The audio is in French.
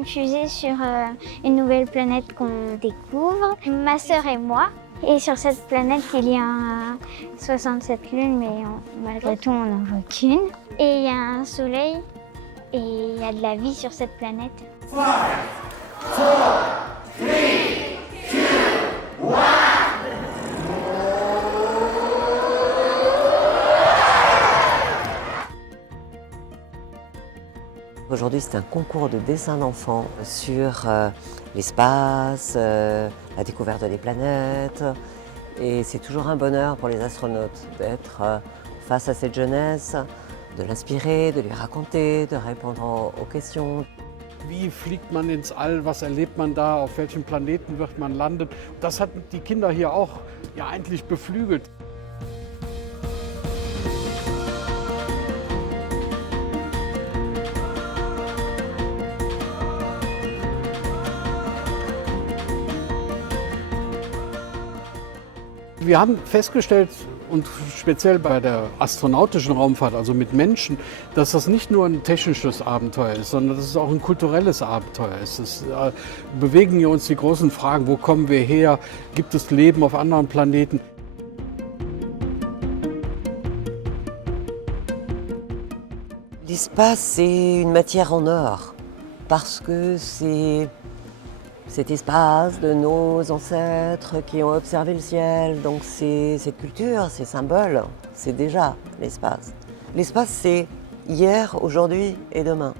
une fusée sur une nouvelle planète qu'on découvre, ma sœur et moi. Et sur cette planète, il y a 67 lunes, mais malgré tout, on n'en voit qu'une. Et il y a un soleil et il y a de la vie sur cette planète. 5, 4, 3, 2, 1. Aujourd'hui, c'est un concours de dessin d'enfants sur l'espace, la découverte des planètes. Et c'est toujours un bonheur pour les astronautes d'être face à cette jeunesse, de l'inspirer, de lui raconter, de répondre aux questions. Wie fliegt man ins All? Was erlebt man da? Auf welchem Planeten wird man landen? Das hat die Kinder hier auch ja eigentlich beflügelt. Wir haben festgestellt, und speziell bei der astronautischen Raumfahrt, also mit Menschen, dass das nicht nur ein technisches Abenteuer ist, sondern dass es auch ein kulturelles Abenteuer ist. Es bewegen wir uns die großen Fragen, wo kommen wir her, gibt es Leben auf anderen Planeten? L'espace, c'est une matière en or, parce que c'est cet espace de nos ancêtres qui ont observé le ciel. Donc c'est cette culture, ces symboles, c'est déjà l'espace. L'espace, c'est hier, aujourd'hui et demain.